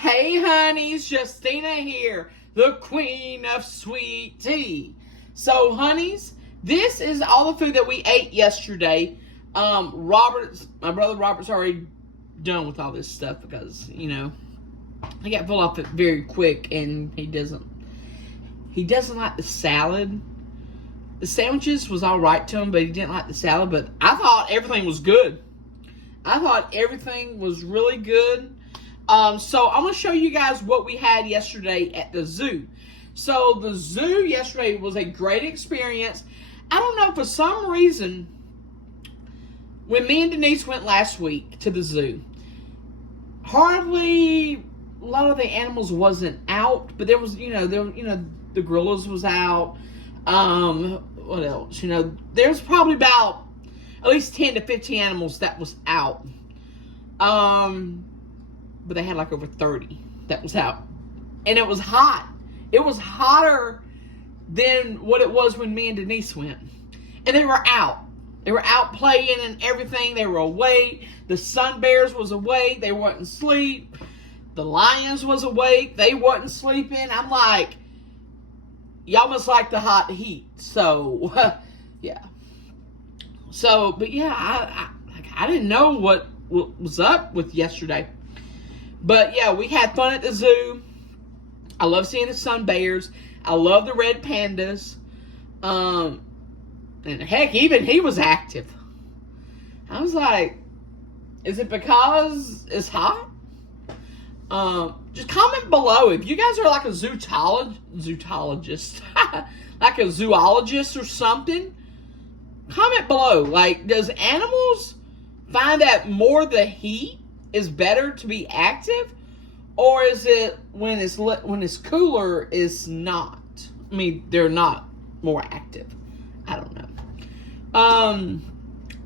Hey honeys, Justina here, the queen of sweet tea. So honeys, this is all the food that we ate yesterday. My brother Robert's already done with all this stuff because, he got full off it very quick and he doesn't like the salad. The sandwiches was all right to him, but he didn't like the salad, but I thought everything was good. I thought everything was really good. So I'm going to show you guys what we had yesterday at the zoo. So the zoo yesterday was a great experience. I don't know, for some reason, when me and Denise went last week to the zoo, hardly a lot of the animals wasn't out, but there was, the gorillas was out. What else? There's probably about at least 10 to 15 animals that was out. But they had like over 30 that was out. And it was hot. It was hotter than what it was when me and Denise went. And they were out. They were out playing and everything. They were awake. The sun bears was awake. They wasn't asleep. The lions was awake. They wasn't sleeping. I'm like, y'all must like the hot heat. So, yeah. So, but yeah, I didn't know what was up with yesterday. But yeah, we had fun at the zoo. I love seeing the sun bears. I love the red pandas. And heck, even he was active. I was like, is it because it's hot? Just comment below if you guys are like a zoologist, like a zoologist or something. Comment below. Like, does animals find that more the heat is better to be active, or is it when it's cooler is not? I mean, they're not more active. I don't know.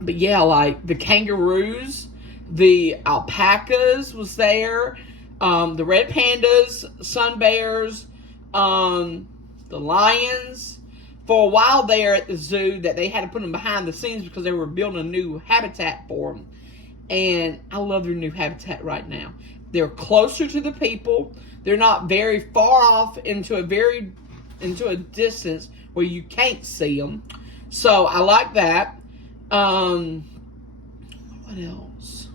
But yeah, like the kangaroos, the alpacas was there, the red pandas, sun bears, the lions. For a while there at the zoo, that they had to put them behind the scenes because they were building a new habitat for them. And I love their new habitat right now. They're closer to the people. They're not very far off into a distance where you can't see them. So I like that. What else?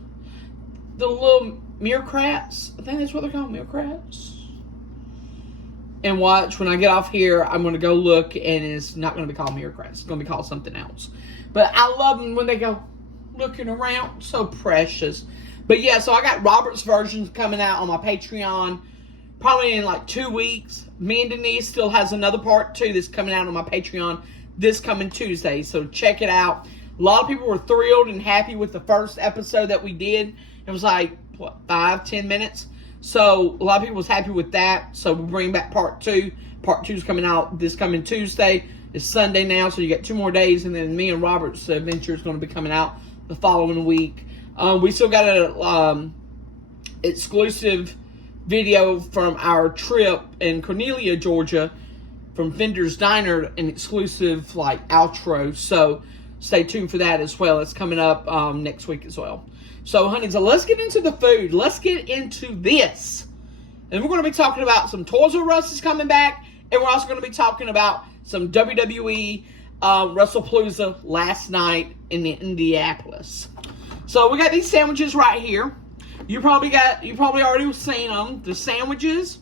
The little meerkats. I think that's what they're called, meerkats. And watch, when I get off here, I'm going to go look, and it's not going to be called meerkats. It's going to be called something else. But I love them when they go looking around. So precious. But yeah, so I got Robert's versions coming out on my Patreon probably in like 2 weeks. Me and Denise still has another part 2 that's coming out on my Patreon this coming Tuesday. So check it out. A lot of people were thrilled and happy with the first episode that we did. It was like, 5-10 minutes. So a lot of people was happy with that. So we'll bring back part 2. Part 2 is coming out this coming Tuesday. It's Sunday now, so you got 2 more days. And then me and Robert's adventure is going to be coming out the following week. We still got a exclusive video from our trip in Cornelia, Georgia, from Fender's Diner, an exclusive like outro. So stay tuned for that as well. It's coming up next week as well. So, honey, so let's get into the food. Let's get into this. And we're going to be talking about some Toys R Us is coming back. And we're also going to be talking about some WWE WrestlePalooza last night in Indianapolis. So, we got these sandwiches right here. You probably already seen them. The sandwiches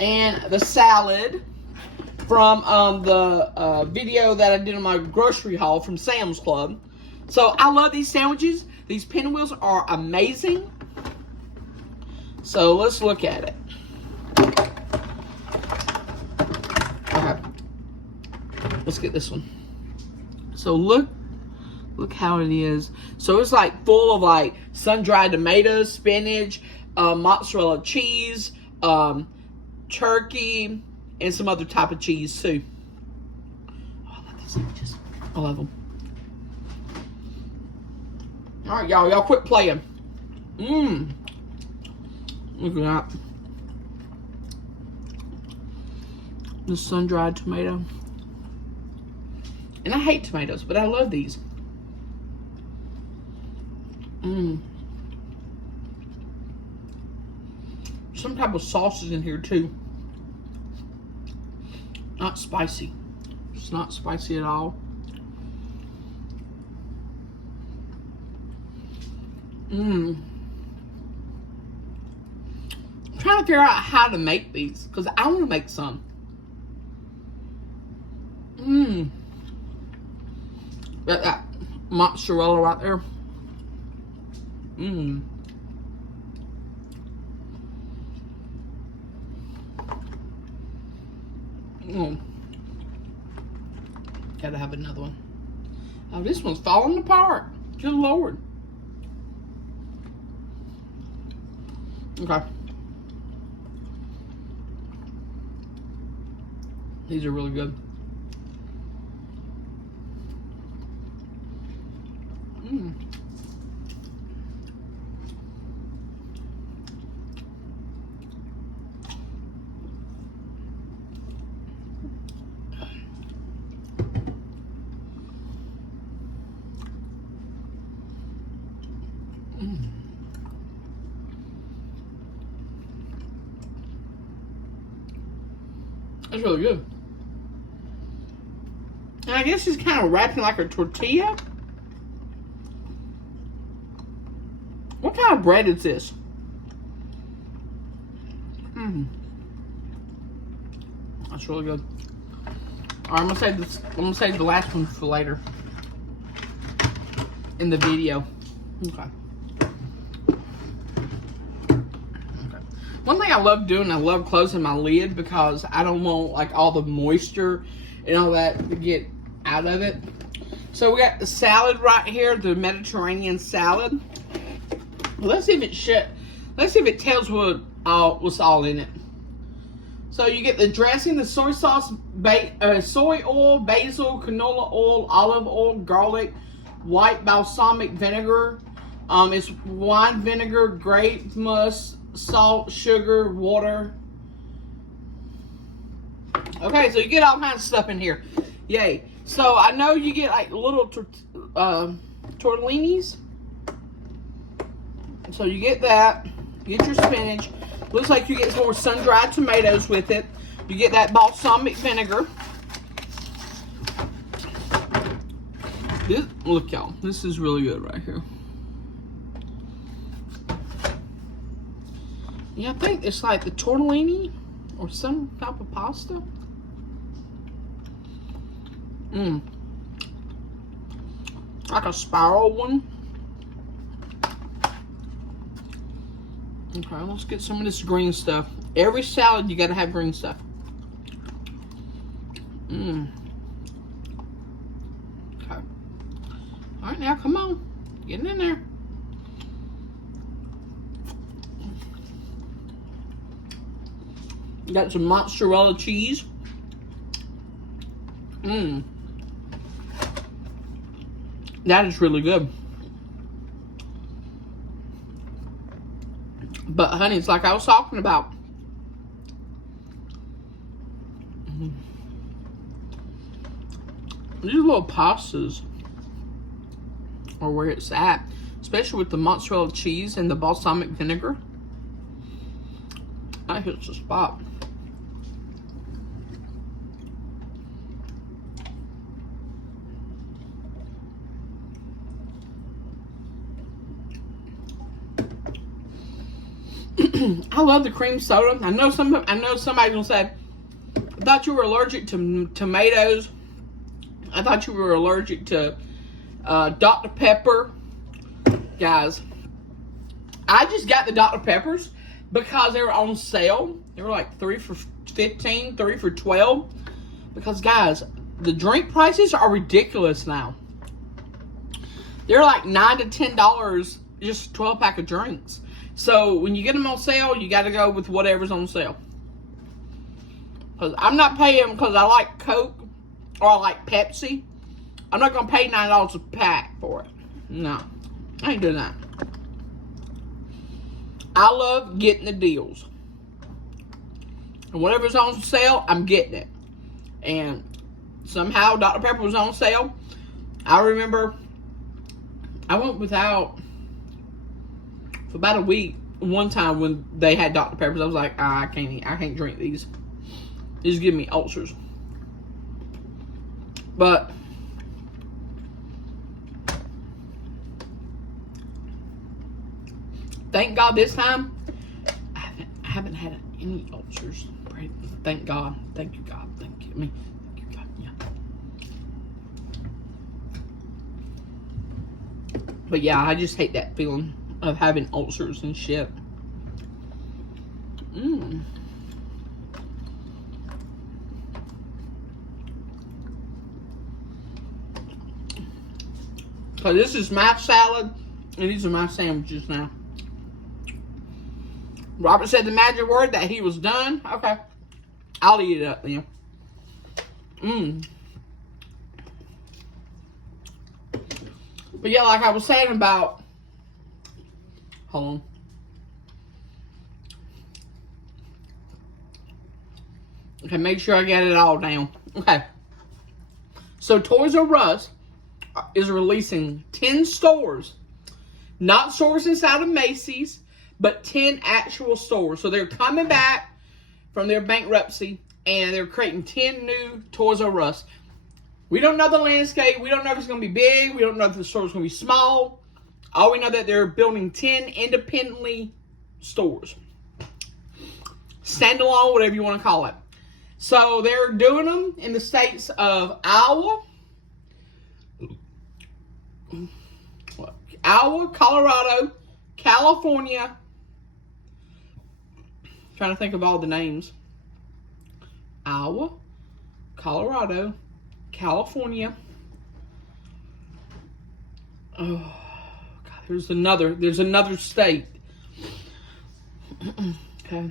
and the salad from the video that I did on my grocery haul from Sam's Club. So, I love these sandwiches. These pinwheels are amazing. So, let's look at it. Okay. Let's get this one. So, look how it is. So, it's like full of like sun-dried tomatoes, spinach, mozzarella cheese, turkey, and some other type of cheese too. Oh, I love these sandwiches. I love them. All right, y'all. Y'all quit playing. Look at that. The sun-dried tomato. And I hate tomatoes, but I love these. some type of sauces in here too. Not spicy. It's not spicy at all. I'm trying to figure out how to make these because I want to make some. That mozzarella right there. Gotta have another one. Oh, this one's falling apart. Good Lord. Okay. These are really good. That's really good. And I guess it's kind of wrapped in like a tortilla. What kind of bread is this? That's really good. All right, I'm gonna save the last one for later in the video. Okay. One thing I love doing, I love closing my lid because I don't want like all the moisture and all that to get out of it. So we got the salad right here, the Mediterranean salad. Let's see if it let's see if it tells what's all in it. So you get the dressing, the soy sauce, soy oil, basil, canola oil, olive oil, garlic, white balsamic vinegar. It's wine vinegar, grape must, salt, sugar, water. Okay, so you get all kinds of stuff in here. Yay. So I know you get like little tortellinis. So you get that. Get your spinach. Looks like you get some more sun-dried tomatoes with it. You get that balsamic vinegar. Look, y'all. This is really good right here. Yeah, I think it's like the tortellini or some type of pasta. Like a spiral one. Okay, let's get some of this green stuff. Every salad, you gotta have green stuff. Okay. All right, now come on, get in there. You got some mozzarella cheese. That is really good. But honey, it's like I was talking about. These little pastas are where it's at, especially with the mozzarella cheese and the balsamic vinegar. That hits the spot. I love the cream soda. I know somebody will say, I thought you were allergic to tomatoes. I thought you were allergic to Dr. Pepper. Guys, I just got the Dr. Peppers because they were on sale. They were like 3 for $15, 3 for $12. Because guys, the drink prices are ridiculous now. They're like $9 to $10 just a 12-pack of drinks. So when you get them on sale, you got to go with whatever's on sale. Because I'm not paying because I like Coke or I like Pepsi. I'm not going to pay $9 a pack for it. No, I ain't doing that. I love getting the deals. And whatever's on sale, I'm getting it. And somehow Dr. Pepper was on sale. I remember I went without for about a week one time when they had Dr. Peppers, I was like, I can't eat. I can't drink these. These give me ulcers. But thank God this time I haven't had any ulcers. Thank God. Thank you, God. Thank you. Thank you, God. Yeah. But yeah, I just hate that feeling of having ulcers and shit. So this is my salad, and these are my sandwiches now. Robert said the magic word that he was done. Okay. I'll eat it up then. But yeah, like I was saying about... Hold on. Okay, make sure I get it all down. Okay. So Toys R Us is releasing 10 stores. Not stores inside of Macy's, but 10 actual stores. So they're coming back from their bankruptcy, and they're creating 10 new Toys R Us. We don't know the landscape. We don't know if it's going to be big. We don't know if the store's going to be small. All we know that they're building 10 independently stores. Standalone, whatever you want to call it. So they're doing them in the states of Iowa, Colorado, California. I'm trying to think of all the names. Iowa, Colorado, California. Oh God, there's another state. Okay.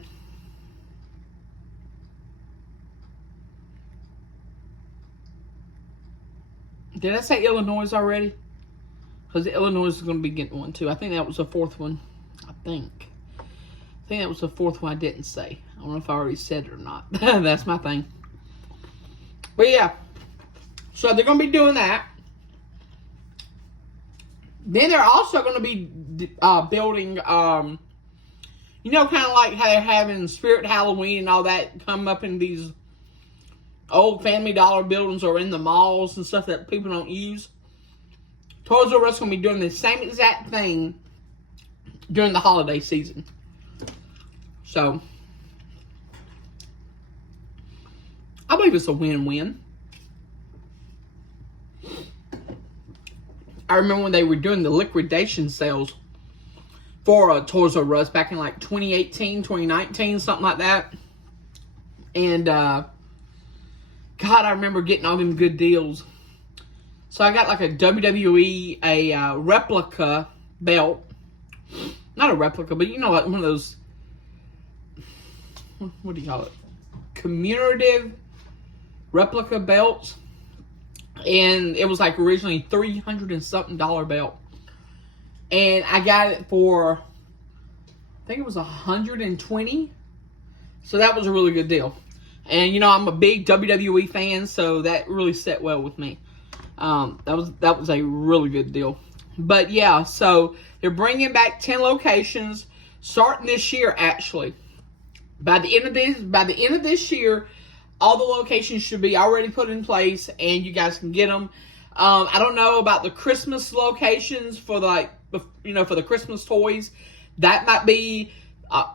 Did I say Illinois already? Because Illinois is going to be getting one too. I think that was the fourth one. I think that was the fourth one I didn't say. I don't know if I already said it or not. That's my thing. But yeah. So they're going to be doing that. Then they're also going to be building, you know, kind of like how they're having Spirit Halloween and all that come up in these old Family Dollar buildings or in the malls and stuff that people don't use. Toys R Us is going to be doing the same exact thing during the holiday season. So, I believe it's a win-win. I remember when they were doing the liquidation sales for Toys R Us back in like 2018, 2019, something like that. And, God, I remember getting all them good deals. So I got like a WWE, a replica belt. Not a replica, but you know, like one of those, what do you call it? Commemorative replica belts. And it was like originally $300 and something belt. And I got it for, I think it was $120. So that was a really good deal. And you know, I'm a big WWE fan, so that really set well with me. That was a really good deal. But yeah, so they're bringing back 10 locations starting this year. Actually, by the end of this year, all the locations should be already put in place, and you guys can get them. I don't know about the Christmas locations for for the Christmas toys. That might be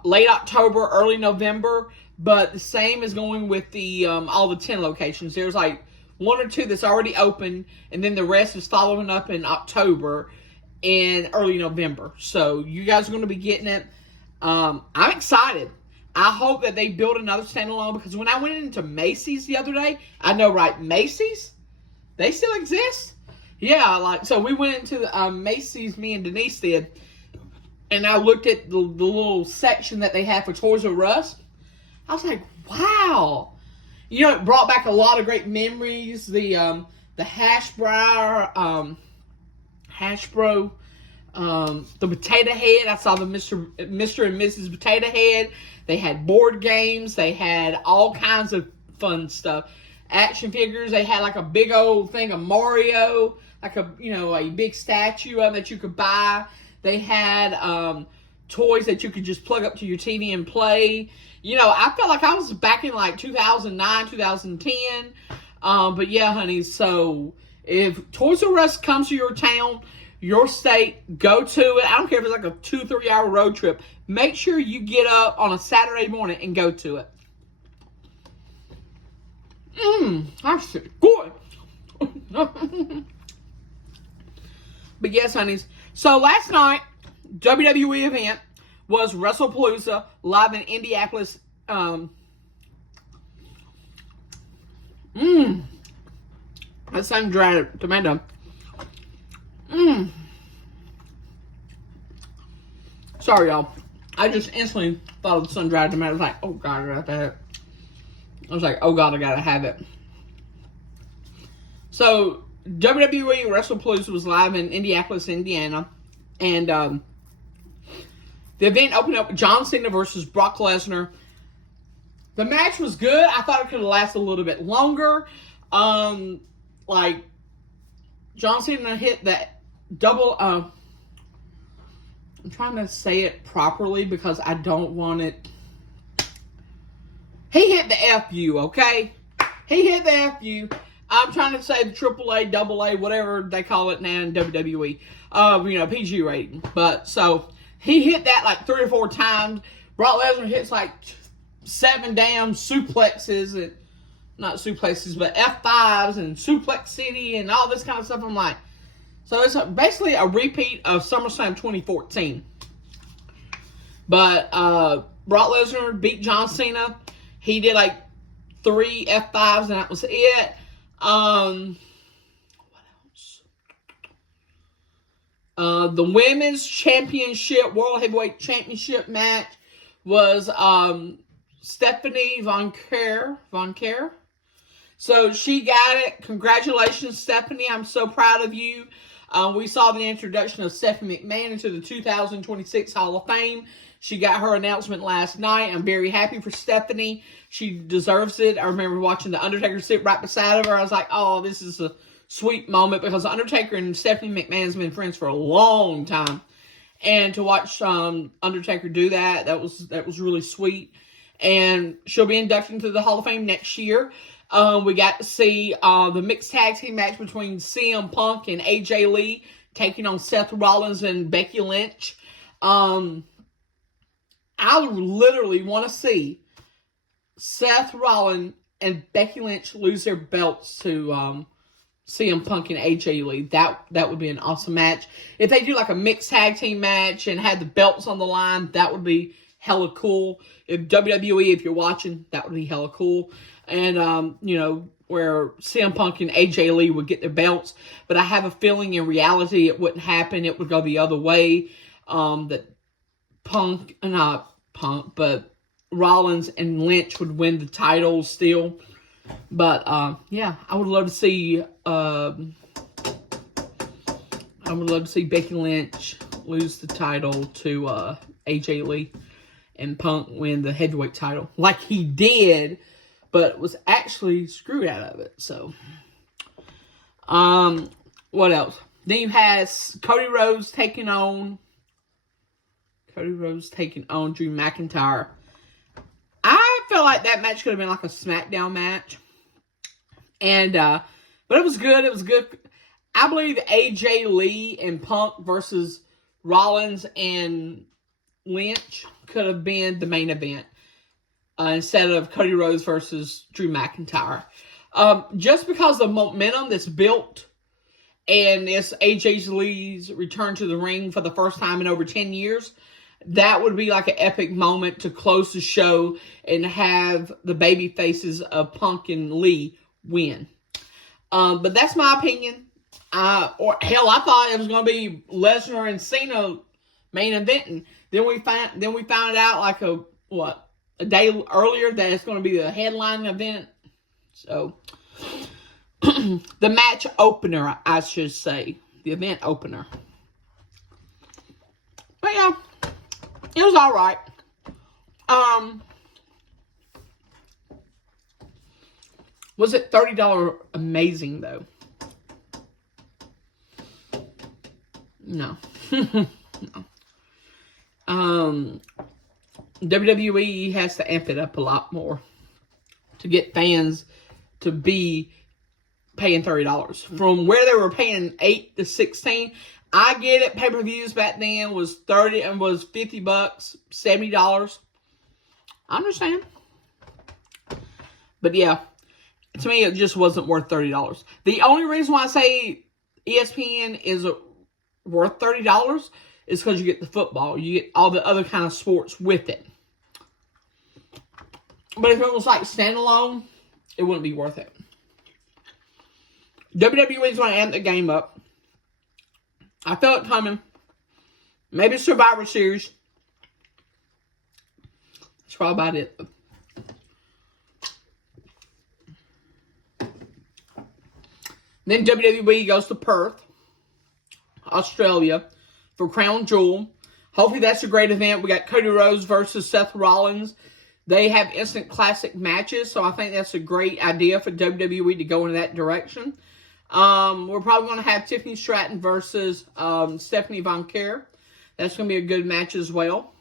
late October, early November. But the same is going with the all the 10 locations. There's like 1 or 2 that's already open, and then the rest is following up in October and early November. So you guys are going to be getting it. I'm excited. I hope that they build another standalone, because when I went into Macy's the other day, I know, right, Macy's? They still exist? Yeah, like, so we went into Macy's, me and Denise did, and I looked at the little section that they have for Toys R Us. I was like, wow. You know, it brought back a lot of great memories. The hash brow, the potato head. I saw the Mr. and Mrs. Potato Head. They had board games. They had all kinds of fun stuff. Action figures. They had like a big old thing of Mario, like a big statue of that you could buy. They had toys that you could just plug up to your TV and play. You know, I felt like I was back in like 2009, 2010. But yeah, honey, so if Toys R Us comes to your town, your state, go to it. I don't care if it's like a 2-3 hour road trip. Make sure you get up on a Saturday morning and go to it. That's good. But yes, honeys. So last night, WWE event was WrestlePalooza live in Indianapolis. That sun-dried tomato. Sorry, y'all. I just instantly thought of the sun-dried tomato. I was like, oh God, I gotta have it. I was like, oh God, I gotta have it. So, WWE WrestlePalooza was live in Indianapolis, Indiana. And the event opened up with John Cena versus Brock Lesnar. The match was good. I thought it could have lasted a little bit longer. Like, John Cena hit that double, I'm trying to say it properly because I don't want it. He hit the FU, okay? He hit the FU. I'm trying to say the AAA, AA, whatever they call it now in WWE. You know, PG rating. But, so, he hit that like 3 or 4 times. Brock Lesnar hits like 7 damn suplexes and, not suplexes, but F5s and Suplex City and all this kind of stuff. I'm like, so it's basically a repeat of SummerSlam 2014. But Brock Lesnar beat John Cena. He did like 3 F5s and that was it. What else? The Women's Championship, World Heavyweight Championship match was Stephanie Von Kerr. So she got it. Congratulations, Stephanie. I'm so proud of you. We saw the introduction of Stephanie McMahon into the 2026 Hall of Fame. She got her announcement last night. I'm very happy for Stephanie. She deserves it. I remember watching The Undertaker sit right beside of her. I was like, oh, this is a sweet moment because The Undertaker and Stephanie McMahon has been friends for a long time. And to watch Undertaker do that was really sweet. And she'll be inducted into the Hall of Fame next year. We got to see the mixed tag team match between CM Punk and AJ Lee taking on Seth Rollins and Becky Lynch. I literally want to see Seth Rollins and Becky Lynch lose their belts to CM Punk and AJ Lee. That would be an awesome match. If they do like a mixed tag team match and had the belts on the line, that would be hella cool. If WWE, if you're watching, that would be hella cool. And, you know, where CM Punk and AJ Lee would get their belts. But I have a feeling in reality it wouldn't happen. It would go the other way. That but Rollins and Lynch would win the titles still. But, yeah, I would love to see, Becky Lynch lose the title to, AJ Lee and Punk win the heavyweight title. Like he did, but was actually screwed out of it. So, what else? Then you had Cody Rhodes taking on Drew McIntyre. I felt like that match could have been like a SmackDown match. And, but it was good. It was good. I believe AJ Lee and Punk versus Rollins and Lynch could have been the main event. Instead of Cody Rhodes versus Drew McIntyre. Just because the momentum that's built and it's AJ Lee's return to the ring for the first time in over 10 years, that would be like an epic moment to close the show and have the baby faces of Punk and Lee win. But that's my opinion. Or hell, I thought it was going to be Lesnar and Cena main eventing. Then we found out like a day earlier that it's going to be the headline event. So, the match opener, I should say. The event opener. But yeah, it was alright. Was it $30 amazing though? No. No. WWE has to amp it up a lot more to get fans to be paying $30. From where they were paying $8 to $16, I get it. Pay-per-views back then was 30 and was $50, $70. I understand. But yeah, to me, it just wasn't worth $30. The only reason why I say ESPN is worth $30 is because you get the football. You get all the other kind of sports with it. But if it was like standalone, it wouldn't be worth it. WWE is going to amp the game up. I felt it coming. Maybe Survivor Series. That's probably about it. Then WWE goes to Perth, Australia, for Crown Jewel. Hopefully that's a great event. We got Cody Rhodes versus Seth Rollins. They have instant classic matches, so I think that's a great idea for WWE to go in that direction. We're probably going to have Tiffany Stratton versus Stephanie Von Kerr. That's going to be a good match as well.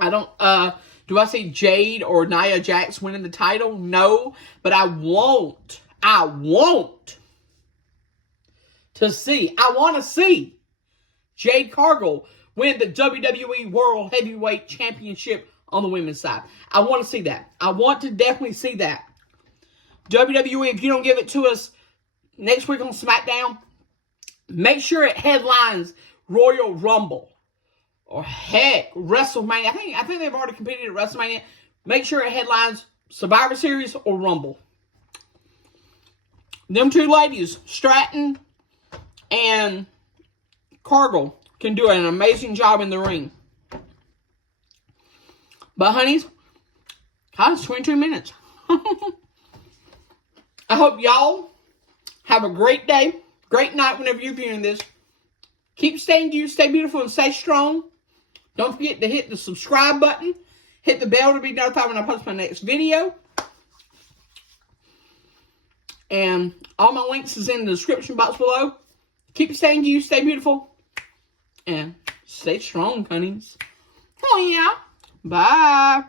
Do I see Jade or Nia Jax winning the title? No, but I want to see Jade Cargill win the WWE World Heavyweight Championship on the women's side. I want to see that. I want to definitely see that. WWE, if you don't give it to us next week on SmackDown, make sure it headlines Royal Rumble. Or heck, WrestleMania. I think they've already competed at WrestleMania. Make sure it headlines Survivor Series or Rumble. Them two ladies, Stratton and Cargill, can do an amazing job in the ring. But, honeys, it's 22 minutes. I hope y'all have a great day, great night whenever you're viewing this. Keep staying you, stay beautiful, and stay strong. Don't forget to hit the subscribe button. Hit the bell to be notified when I post my next video. And all my links is in the description box below. Keep staying you, stay beautiful, and stay strong, honeys. Oh, yeah. Bye.